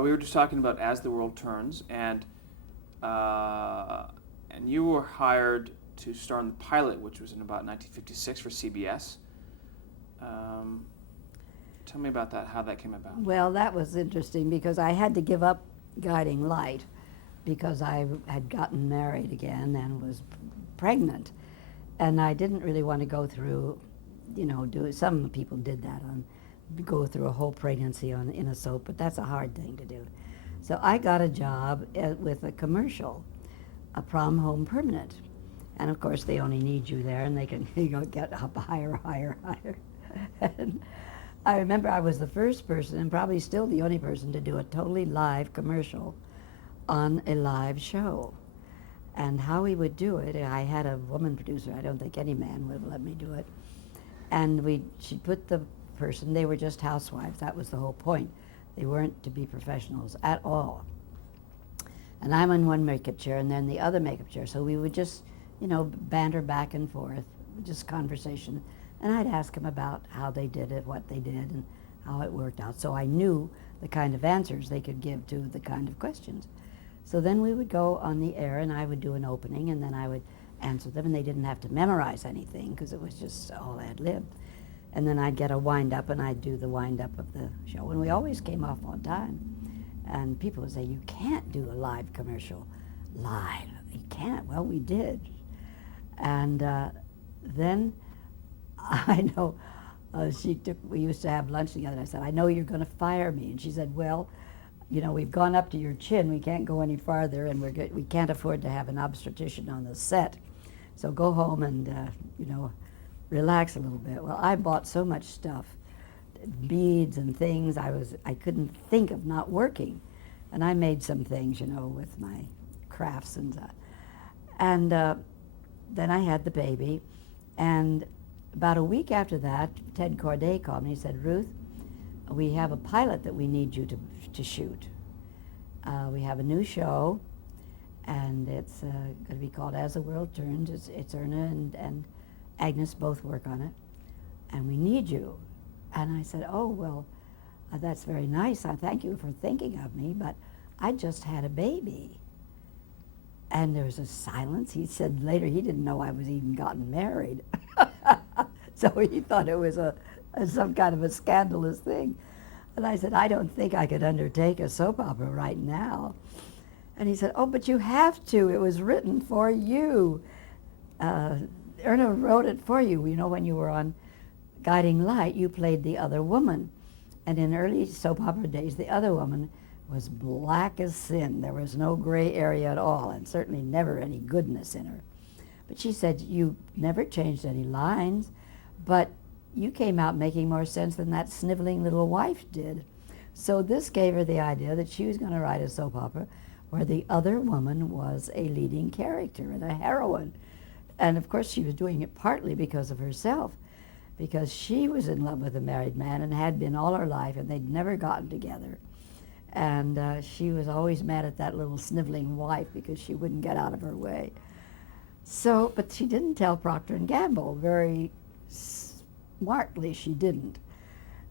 We were just talking about As the World Turns, uh, and you were hired to star in the pilot, which was in about 1956 for CBS. Um, Tell me about that, how that came about. Well, that was interesting because I had to give up guiding light because I had gotten married again and was pregnant. And I didn't really want to go through, some people did that go through a whole pregnancy in a soap, but that's a hard thing to do. So I got a job with a commercial, a prom home permanent. And of course, they only need you there, and they can get up higher, higher, higher. And I remember I was the first person, and probably still the only person, to do a totally live commercial on a live show. And how we would do it, I had a woman producer. I don't think any man would have let me do it. And she'd put the person, they were just housewives. That was the whole point. They weren't to be professionals at all. And I'm in one makeup chair and then the other makeup chair. So we would just, banter back and forth, just conversation. And I'd ask them about how they did it, what they did, and how it worked out. So I knew the kind of answers they could give to the kind of questions. So then we would go on the air and I would do an opening and then I would answer them, and they didn't have to memorize anything because it was just all ad lib. And then I'd get a wind up and I'd do the wind up of the show. And we always came off on time. And people would say, you can't do a live commercial live. You can't. Well, we did. And then I know we used to have lunch together. And I said, I know you're going to fire me. And she said, well, we've gone up to your chin. We can't go any farther, and we can't afford to have an obstetrician on the set. So go home and, relax a little bit. Well, I bought so much stuff, beads and things. I couldn't think of not working. And I made some things, with my crafts and that. And then I had the baby. And about a week after that, Ted Corday called me. He said, Ruth, we have a pilot that we need you to shoot. We have a new show, and it's going to be called As the World Turns. It's Erna and Agnes both work on it, and we need you. And I said, oh, well, that's very nice. I thank you for thinking of me, but I just had a baby. And there was a silence. He said later he didn't know I was even gotten married. So he thought it was some kind of a scandalous thing. And I said, I don't think I could undertake a soap opera right now. And he said, oh, but you have to. It was written for you. Erna wrote it for you. When you were on Guiding Light, you played the other woman. And in early soap opera days, the other woman was black as sin. There was no gray area at all, and certainly never any goodness in her. But she said, you never changed any lines, but you came out making more sense than that sniveling little wife did. So this gave her the idea that she was going to write a soap opera where the other woman was a leading character and a heroine. And of course she was doing it partly because of herself, because she was in love with a married man and had been all her life, and they'd never gotten together. And she was always mad at that little sniveling wife because she wouldn't get out of her way. So, but she didn't tell Procter and Gamble. Very smartly, she didn't.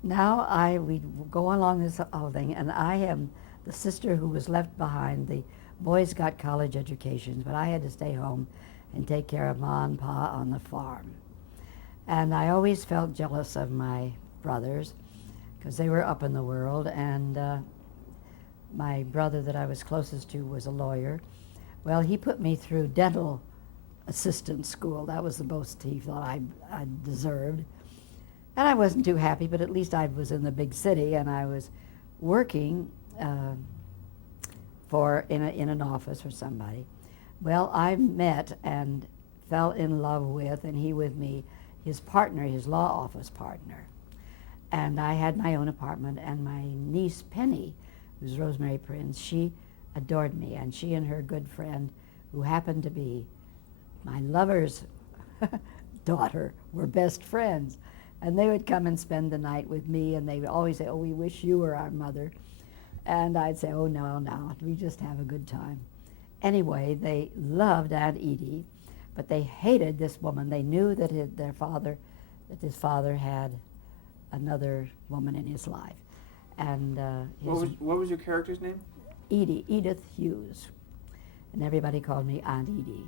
Now we go along this whole thing, and I am the sister who was left behind. The boys got college educations, but I had to stay home and take care of Ma and Pa on the farm. And I always felt jealous of my brothers because they were up in the world, and my brother that I was closest to was a lawyer. Well, he put me through dental assistant school. That was the most he thought I deserved. And I wasn't too happy, but at least I was in the big city, and I was working in an office for somebody. Well, I met and fell in love with, and he with me, his partner, his law office partner. And I had my own apartment, and my niece Penny, who's Rosemary Prince, she adored me, and she and her good friend, who happened to be my lover's daughter, were best friends. And they would come and spend the night with me, and they would always say, oh, we wish you were our mother. And I'd say, oh, no, we just have a good time. Anyway, they loved Aunt Edie, but they hated this woman. They knew that his father had another woman in his life. and What was your character's name? Edith Hughes, and everybody called me Aunt Edie.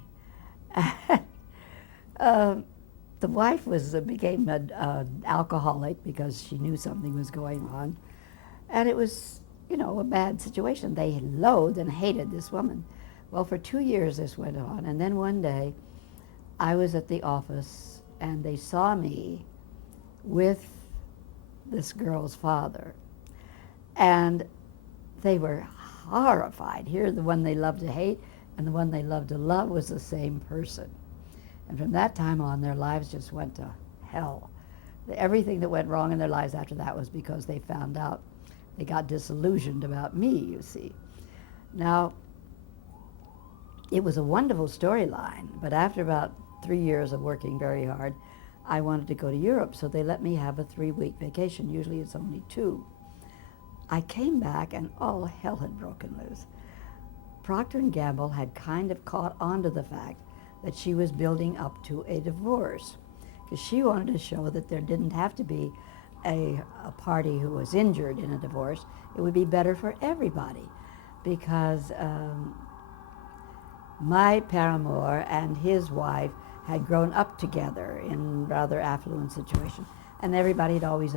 The wife became an alcoholic because she knew something was going on, and it was, a bad situation. They loathed and hated this woman. Well, for 2 years this went on, and then one day I was at the office, and they saw me with this girl's father, and they were horrified. Here, the one they loved to hate and the one they loved to love was the same person. And from that time on, their lives just went to hell. Everything that went wrong in their lives after that was because they found out. They got disillusioned about me, you see. Now, it was a wonderful storyline, but after about 3 years of working very hard, I wanted to go to Europe, so they let me have a 3-week vacation. Usually it's only 2. I came back and all hell had broken loose. Procter & Gamble had kind of caught on to the fact that she was building up to a divorce, because she wanted to show that there didn't have to be a party who was injured in a divorce. It would be better for everybody, because my paramour and his wife had grown up together in rather affluent situation, and everybody had always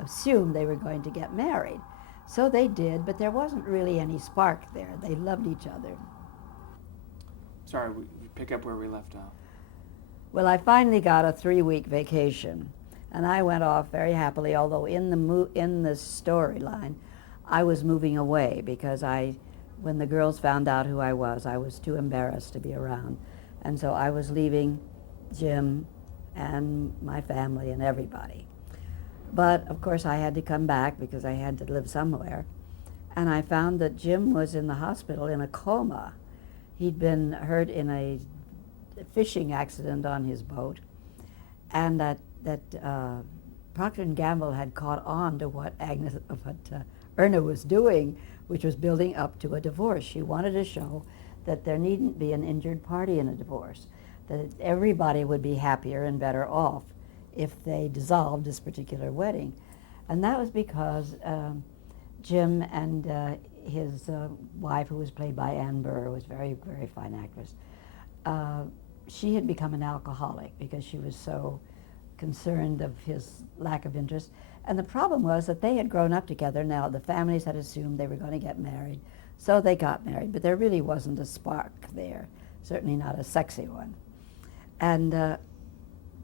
assumed they were going to get married. So they did, but there wasn't really any spark there. They loved each other. Sorry, we pick up where we left off. Well, I finally got a 3-week vacation, and I went off very happily, although in the storyline, I was moving away because when the girls found out who I was too embarrassed to be around. And so I was leaving Jim and my family and everybody. But of course I had to come back because I had to live somewhere. And I found that Jim was in the hospital in a coma. He'd been hurt in a fishing accident on his boat, and that Procter & Gamble had caught on to what Erna was doing, which was building up to a divorce. She wanted to show that there needn't be an injured party in a divorce, that everybody would be happier and better off if they dissolved this particular wedding. And that was because Jim and his wife, who was played by Ann Burr, was very, very fine actress, she had become an alcoholic because she was so concerned of his lack of interest. And the problem was that they had grown up together. Now the families had assumed they were going to get married, so they got married, but there really wasn't a spark there, certainly not a sexy one. And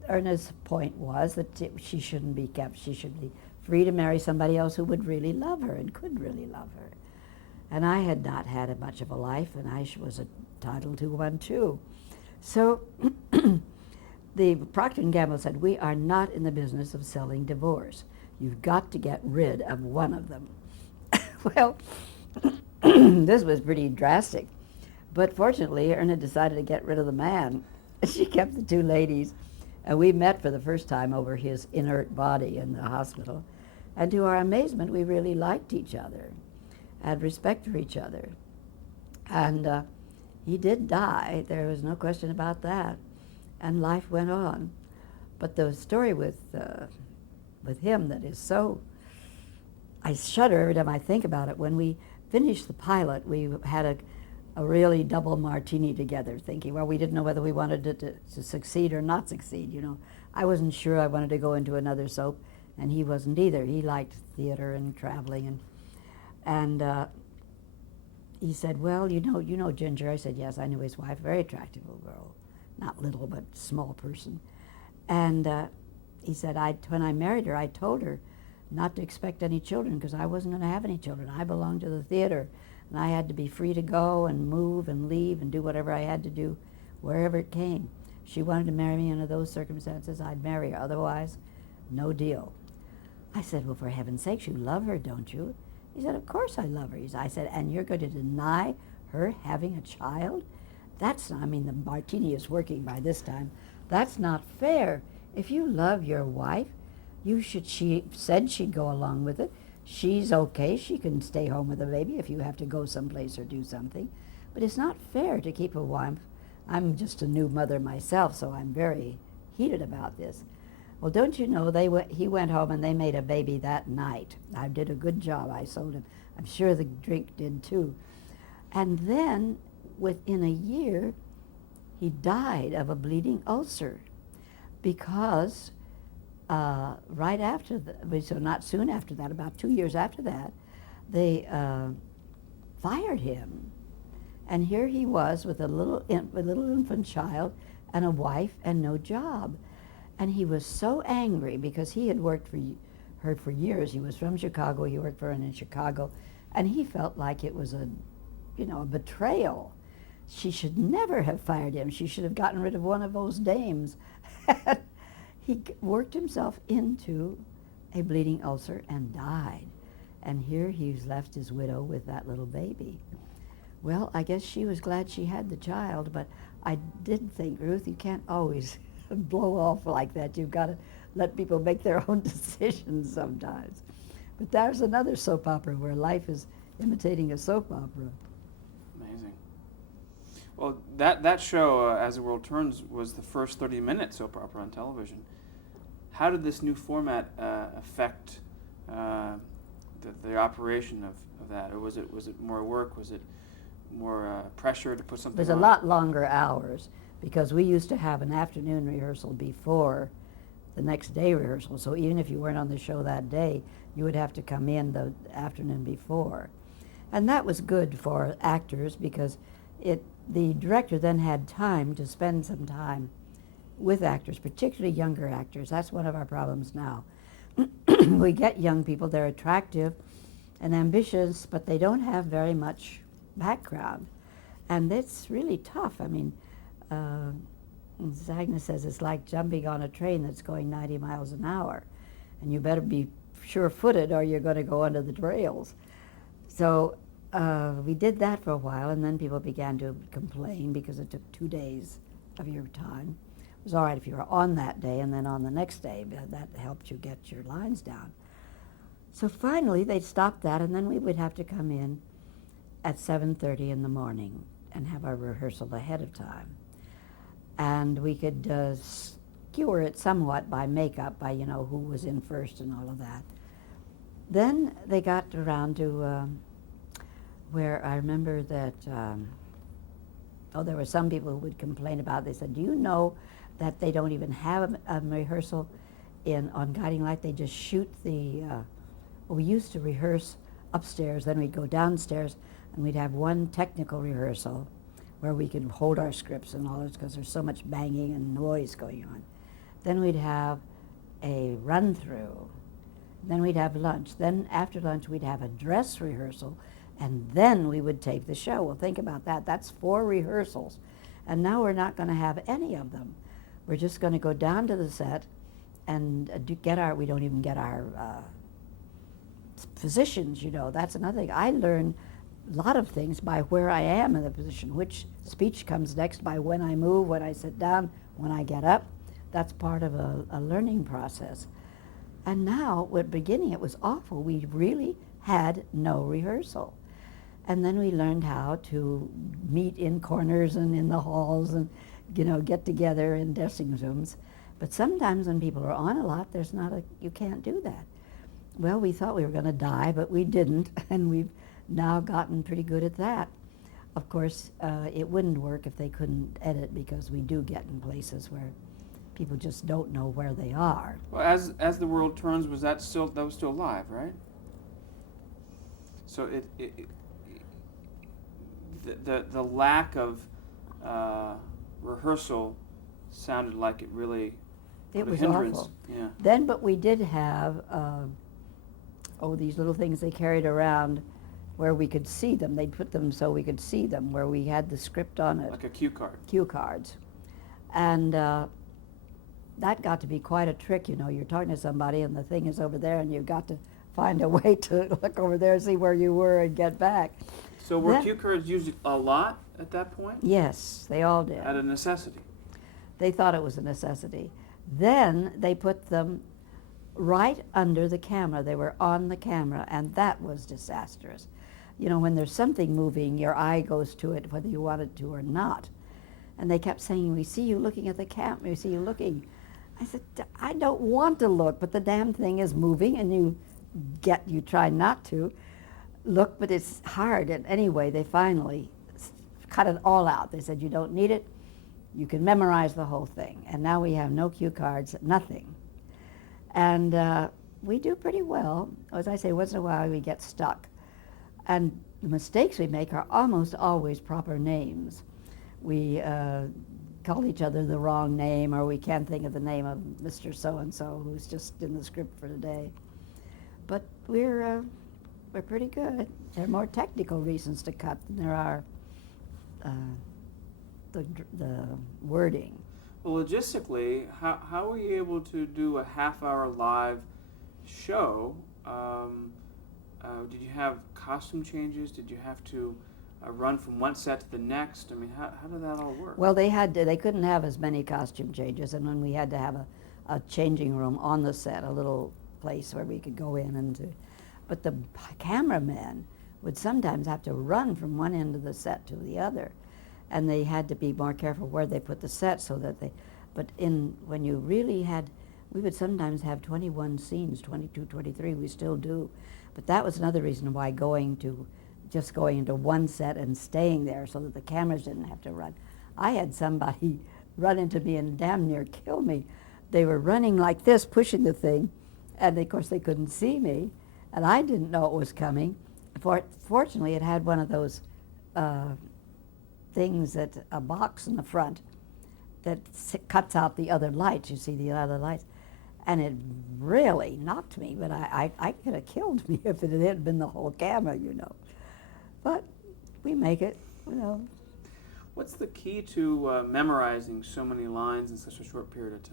Erna's point was that she shouldn't be kept. She should be free to marry somebody else who would really love her and could really love her. And I had not had much of a life, and I was entitled to one too. So the Procter & Gamble said, "We are not in the business of selling divorce. You've got to get rid of one of them." Well, this was pretty drastic. But fortunately, Erna decided to get rid of the man. She kept the 2 ladies, and we met for the first time over his inert body in the hospital. And to our amazement, we really liked each other, had respect for each other. And he did die. There was no question about that. And life went on. But the story with him that is so, I shudder every time I think about it. When we finished the pilot, we had a really double martini together, thinking, well, we didn't know whether we wanted it to succeed or not succeed, I wasn't sure I wanted to go into another soap, and he wasn't either. He liked theater and traveling, and he said, "Well, you know Ginger." I said, "Yes, I knew his wife, very attractive little girl, not little, but small person." And he said, when I married her, I told her not to expect any children because I wasn't going to have any children. I belonged to the theater, and I had to be free to go and move and leave and do whatever I had to do, wherever it came. She wanted to marry me under those circumstances, I'd marry her. Otherwise, no deal. I said, "Well, for heaven's sakes, you love her, don't you?" He said, "Of course I love her." I said, "And you're going to deny her having a child? That's not, the martini is working by this time. That's not fair. If you love your wife, she said she'd go along with it. She's okay. She can stay home with the baby if you have to go someplace or do something. But it's not fair to keep a wife." I'm just a new mother myself, so I'm very heated about this. Well, don't you know, he went home and they made a baby that night. I did a good job. I sold him. I'm sure the drink did too. And then, within a year, he died of a bleeding ulcer because right after so not soon after that, about 2 years after that, they fired him. And here he was with a little infant child and a wife and no job. And he was so angry because he had worked for her for years. He was from Chicago. He worked for her in Chicago. And he felt like it was a betrayal. She should never have fired him. She should have gotten rid of one of those dames. He worked himself into a bleeding ulcer and died. And here he's left his widow with that little baby. Well, I guess she was glad she had the child, but I did think, Ruth, you can't always blow off like that. You've got to let people make their own decisions sometimes. But there's another soap opera where life is imitating a soap opera. Amazing. Well, that show, As the World Turns, was the first 30-minute soap opera on television. How did this new format affect the operation of that? Or was it more work? Was it more pressure to put something It was on? a lot longer hours because we used to have an afternoon rehearsal before the next day rehearsal. So even if you weren't on the show that day, you would have to come in the afternoon before. And that was good for actors because the director then had time to spend some time with actors, particularly younger actors. That's one of our problems now. We get young people, they're attractive and ambitious, but they don't have very much background. And it's really tough. I mean, Agnes says it's like jumping on a train that's going 90 miles an hour. And you better be sure-footed or you're going to go under the rails. So we did that for a while, and then people began to complain because it took 2 days of your time. It was all right if you were on that day and then on the next day, but that helped you get your lines down. So finally they stopped that, and then we would have to come in at 7:30 in the morning and have our rehearsal ahead of time. And we could skewer it somewhat by makeup, by who was in first and all of that. Then they got around to where I remember that, there were some people who would complain about it. They said, do you know that they don't even have a rehearsal on Guiding Light? They just shoot we used to rehearse upstairs, then we'd go downstairs and we'd have one technical rehearsal where we could hold our scripts and all this because there's so much banging and noise going on. Then we'd have a run-through. Then we'd have lunch. Then after lunch we'd have a dress rehearsal, and then we would tape the show. Well, think about that. That's 4 rehearsals. And now we're not going to have any of them. We're just going to go down to the set and we don't even get our positions, That's another thing. I learn a lot of things by where I am in the position, which speech comes next, by when I move, when I sit down, when I get up. That's part of a learning process. And now, at the beginning, it was awful. We really had no rehearsal. And then we learned how to meet in corners and in the halls and, get together in dressing rooms. But sometimes when people are on a lot, you can't do that. Well, we thought we were going to die, but we didn't, and we've now gotten pretty good at that. Of course, it wouldn't work if they couldn't edit, because we do get in places where people just don't know where they are. Well, as the World Turns, was that was still live, right? So the lack of rehearsal sounded like it really It put a was hindrance. awful. Yeah. Then, but we did have these little things they carried around where we could see them. They'd put them so we could see them, where we had the script on it. Like a cue card. Cue cards. And that got to be quite a trick, You're talking to somebody and the thing is over there and you've got to find a way to look over there, see where you were and get back. So were cue cards used a lot at that point? Yes, they all did. Out of necessity? They thought it was a necessity. Then they put them right under the camera. They were on the camera, and that was disastrous. When there's something moving, your eye goes to it whether you want it to or not. And they kept saying, we see you looking at the camera, we see you looking. I said, I don't want to look, but the damn thing is moving, and you try not to look, but it's hard. And anyway, they finally cut it all out. They said, you don't need it. You can memorize the whole thing. And now we have no cue cards, nothing. And we do pretty well. As I say, once in a while we get stuck. And the mistakes we make are almost always proper names. We call each other the wrong name, or we can't think of the name of Mr. So-and-so who's just in the script for today. But we're pretty good. There are more technical reasons to cut than there are the wording. Well, logistically, how were you able to do a half-hour live show? Did you have costume changes? Did you have to run from one set to the next? I mean, how did that all work? Well, they couldn't have as many costume changes, and when we had to have a changing room on the set, a little place where we could go in but the cameramen would sometimes have to run from one end of the set to the other, and they had to be more careful where they put the set so that when you really we would sometimes have 21 scenes, 22, 23, we still do, but that was another reason why going into one set and staying there so that the cameras didn't have to run. I had somebody run into me and damn near kill me. They were running like this, pushing the thing, and of course they couldn't see me, and I didn't know it was coming. Fortunately, it had one of those things a box in the front that cuts out the other lights. You see the other lights. And it really knocked me, but I could have killed me if it hadn't been the whole camera, But we make it, What's the key to memorizing so many lines in such a short period of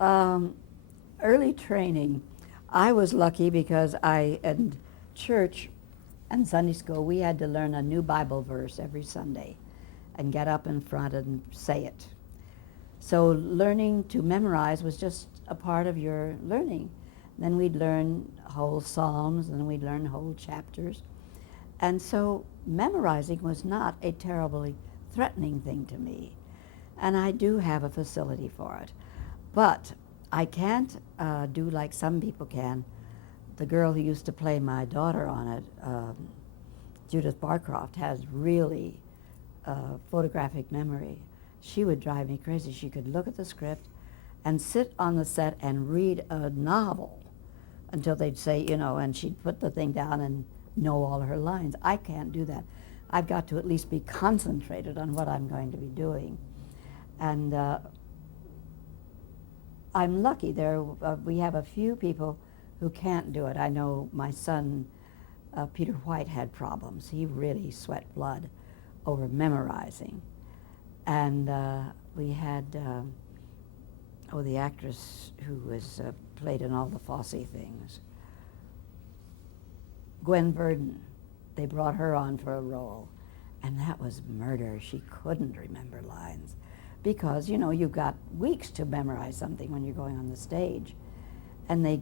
time? Early training. I was lucky because in church and Sunday school, we had to learn a new Bible verse every Sunday and get up in front and say it. So learning to memorize was just a part of your learning. Then we'd learn whole psalms, and then we'd learn whole chapters. And so memorizing was not a terribly threatening thing to me. And I do have a facility for it. But I can't do like some people can. The girl who used to play my daughter on it, Judith Barcroft, has really photographic memory. She would drive me crazy. She could look at the script and sit on the set and read a novel until they'd say, and she'd put the thing down and know all her lines. I can't do that. I've got to at least be concentrated on what I'm going to be doing. And I'm lucky. We have a few people who can't do it. I know my son, Peter White, had problems. He really sweat blood over memorizing. And we had, the actress who was played in all the Fosse things, Gwen Verdon. They brought her on for a role, and that was murder. She couldn't remember lines because, you've got weeks to memorize something when you're going on the stage. And they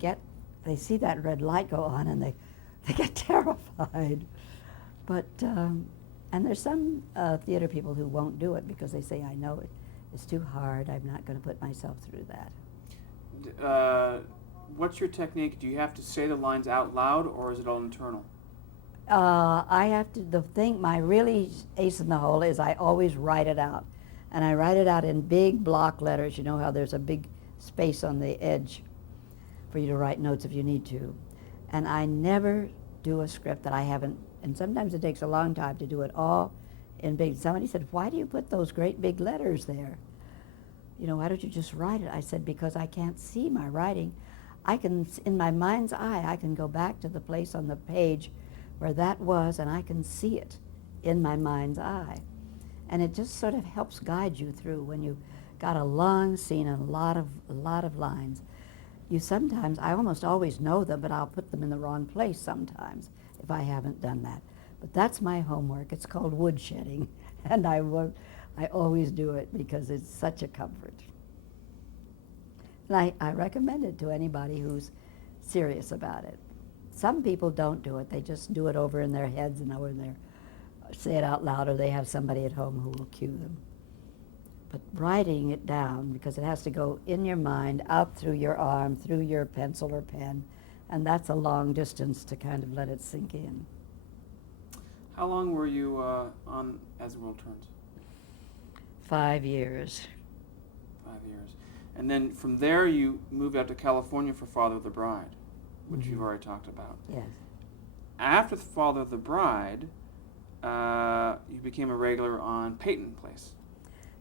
see that red light go on, and they get terrified. But, and there's some theater people who won't do it because they say, I know it's too hard. I'm not going to put myself through that. What's your technique? Do you have to say the lines out loud, or is it all internal? I have to, my really ace in the hole is I always write it out. And I write it out in big block letters. You know how there's a big space on the edge for you to write notes if you need to. And I never do a script that I haven't, and sometimes it takes a long time to do it all in big. Somebody said, why do you put those great big letters there? Why don't you just write it? I said, because I can't see my writing. I can, in my mind's eye, I can go back to the place on the page where that was, and I can see it in my mind's eye. And it just sort of helps guide you through when you've got a long scene and a lot of lines. I almost always know them, but I'll put them in the wrong place sometimes if I haven't done that. But that's my homework. It's called woodshedding, and I always do it because it's such a comfort. And I recommend it to anybody who's serious about it. Some people don't do it. They just do it over in their heads and over in their, say it out loud, or they have somebody at home who will cue them. But writing it down, because it has to go in your mind, out through your arm, through your pencil or pen, and that's a long distance to kind of let it sink in. How long were you on As the World Turns? 5 years. 5 years. And then from there you moved out to California for Father of the Bride, which you've already talked about. Yes. After Father of the Bride, you became a regular on Peyton Place.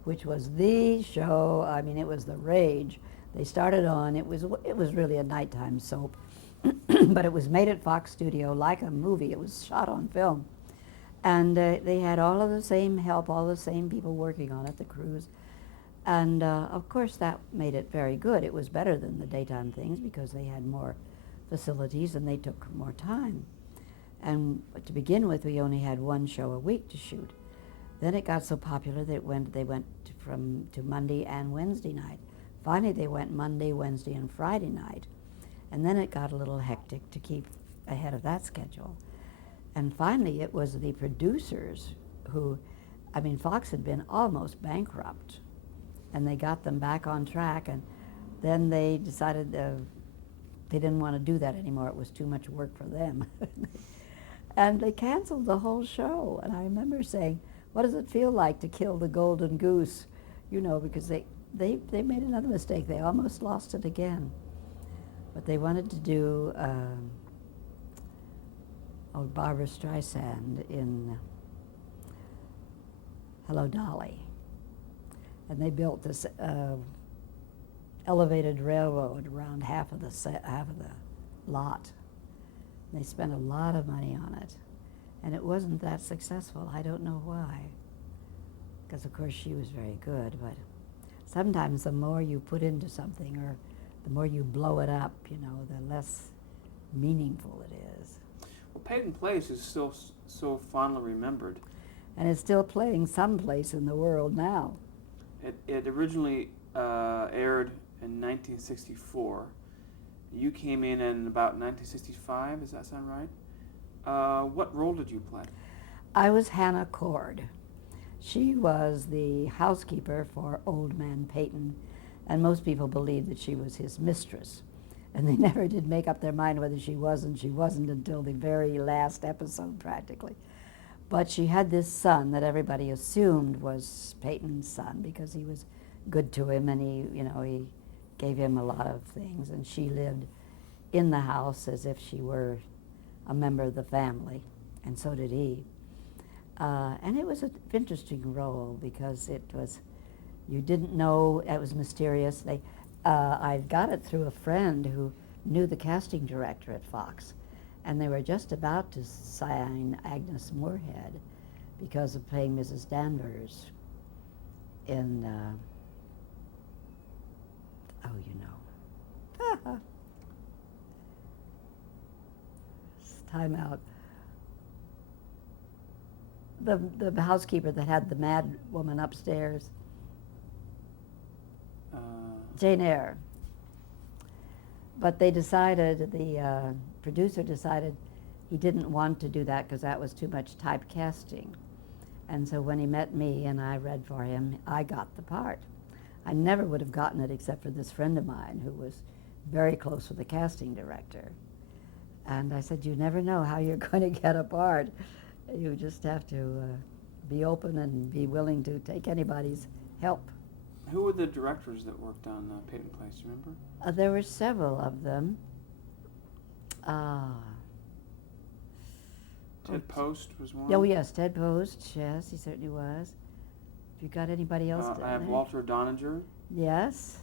Which was the show. I mean, it was the rage. They started on, it was really a nighttime soap, but it was made at Fox Studio like a movie. It was shot on film. And they had all of the same help, all the same people working on it, the crews. And of course that made it very good. It was better than the daytime things because they had more facilities and they took more time. And to begin with, we only had one show a week to shoot. Then it got so popular that they went to Monday and Wednesday night. Finally, they went Monday, Wednesday, and Friday night. And then it got a little hectic to keep ahead of that schedule. And finally, it was the producers who, I mean, Fox had been almost bankrupt. And they got them back on track. And then they decided they didn't want to do that anymore. It was too much work for them. And they canceled the whole show. And I remember saying, what does it feel like to kill the golden goose? You know, because they made another mistake. They almost lost it again. But they wanted to do Barbara Streisand in Hello, Dolly. And they built this elevated railroad around half of the lot. They spent a lot of money on it. And it wasn't that successful. I don't know why. Because, of course, she was very good. But sometimes the more you put into something or the more you blow it up, you know, the less meaningful it is. Well, Peyton Place is still so fondly remembered. And it's still playing someplace in the world now. It originally aired in 1964. You came in about 1965, does that sound right? What role did you play? I was Hannah Cord. She was the housekeeper for Old Man Peyton, and most people believed that she was his mistress. And they never did make up their mind whether she was and she wasn't until the very last episode, practically. But she had this son that everybody assumed was Peyton's son because he was good to him and he gave him a lot of things. And she lived in the house as if she were a member of the family, and so did he. And it was an interesting role because you didn't know, it was mysterious. I got it through a friend who knew the casting director at Fox, and they were just about to sign Agnes Moorehead because of playing Mrs. Danvers in, time out. The housekeeper that had the mad woman upstairs, Jane Eyre. But they decided, the producer decided he didn't want to do that because that was too much typecasting. And so when he met me and I read for him, I got the part. I never would have gotten it except for this friend of mine who was very close with the casting director. And I said, you never know how you're going to get a part. You just have to be open and be willing to take anybody's help. Who were the directors that worked on Peyton Place, do you remember? There were several of them. Ted Post was one? Oh, yes, Ted Post, yes, he certainly was. Have you got anybody else down I have there? Walter Doninger. Yes.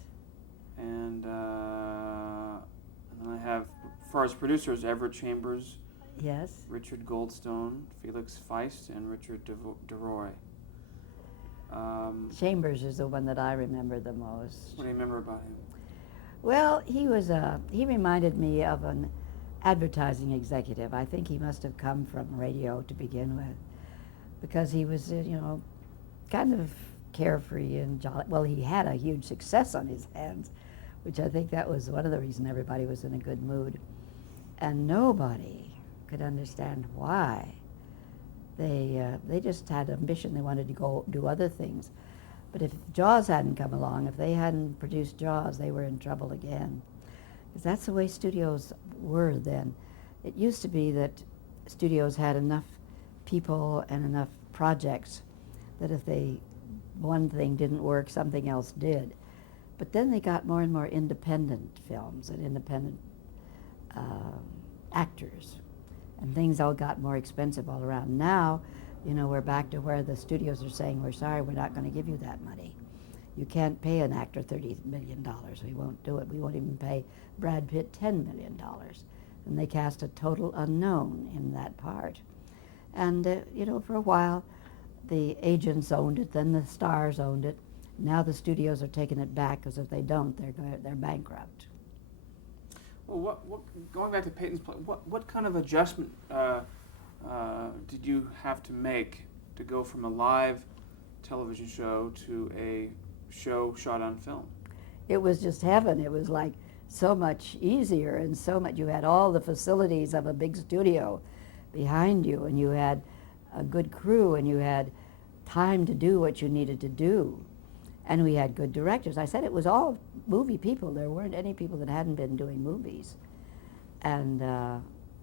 And then I have, as far as producers, Everett Chambers, Yes. Richard Goldstone, Felix Feist, and Richard DeRoy. Chambers is the one that I remember the most. What do you remember about him? Well, he reminded me of an advertising executive. I think he must have come from radio to begin with, because he was, kind of carefree and jolly. Well, he had a huge success on his hands, which I think that was one of the reasons everybody was in a good mood. And nobody could understand why. They just had ambition. They wanted to go do other things. But if Jaws hadn't come along, if they hadn't produced Jaws, they were in trouble again. Because that's the way studios were then. It used to be that studios had enough people and enough projects that if one thing didn't work, something else did. But then they got more and more independent films and independent actors, and things all got more expensive all around. Now, we're back to where the studios are saying, we're sorry, we're not going to give you that money. You can't pay an actor $30 million. We won't do it. We won't even pay Brad Pitt $10 million. And they cast a total unknown in that part. And, for a while, the agents owned it, then the stars owned it. Now the studios are taking it back, because if they don't, they're bankrupt. Well, going back to Peyton's play, what kind of adjustment did you have to make to go from a live television show to a show shot on film? It was just heaven. It was like so much easier, and so much. You had all the facilities of a big studio behind you, and you had a good crew, and you had time to do what you needed to do. And we had good directors. I said it was all movie people. There weren't any people that hadn't been doing movies. And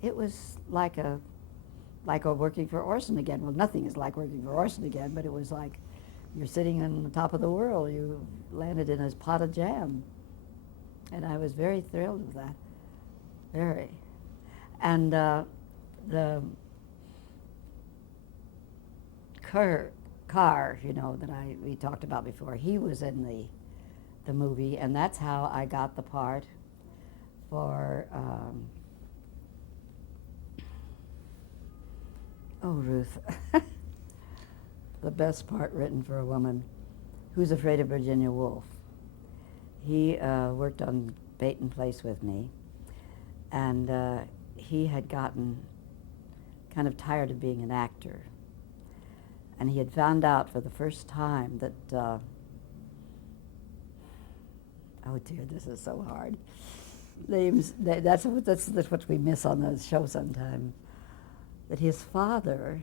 it was like a working for Orson again. Well, nothing is like working for Orson again, but it was like you're sitting on the top of the world. You landed in a pot of jam. And I was very thrilled with that. Very. And the Carr, that we talked about before, he was in the movie, and that's how I got the part for Ruth. The best part written for a woman. Who's Afraid of Virginia Woolf? He worked on Peyton Place with me, and he had gotten kind of tired of being an actor. And he had found out for the first time that, oh dear, this is so hard. That's what we miss on the show sometimes. That his father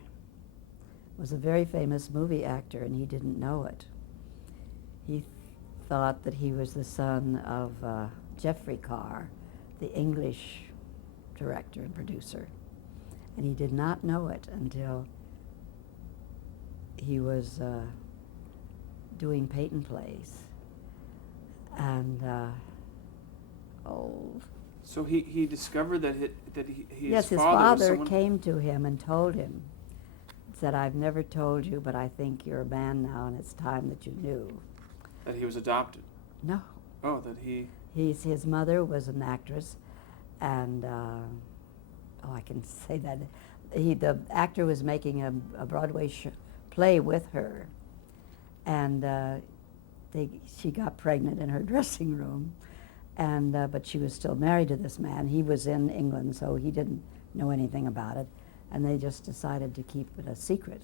was a very famous movie actor, and he didn't know it. He thought that he was the son of Jeffrey Carr, the English director and producer. And he did not know it until he was doing Peyton Place. And, So he discovered that yes, his father came to him and told him, said, I've never told you, but I think you're a man now, and it's time that you knew. That he was adopted? No. Oh, that he... His mother was an actress, and, I can say that. The actor was making a Broadway play with her, and she got pregnant in her dressing room, and but she was still married to this man. He was in England, so he didn't know anything about it, and they just decided to keep it a secret,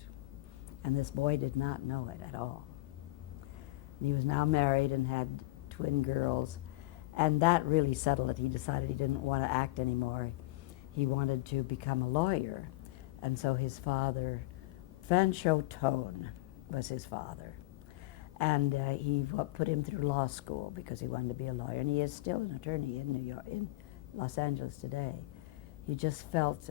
and this boy did not know it at all. And he was now married and had twin girls, and that really settled it. He decided he didn't want to act anymore. He wanted to become a lawyer, and so his father, Fanchot Tone was his father, and he put him through law school because he wanted to be a lawyer, and he is still an attorney in New York, in Los Angeles today. He just felt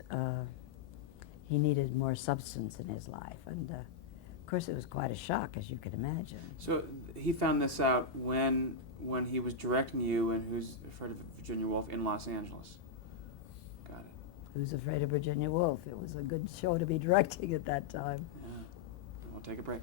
he needed more substance in his life, and of course it was quite a shock, as you can imagine. So he found this out when he was directing you in Who's Afraid of Virginia Woolf in Los Angeles. Got it. Who's Afraid of Virginia Woolf? It was a good show to be directing at that time. Yeah. We'll take a break.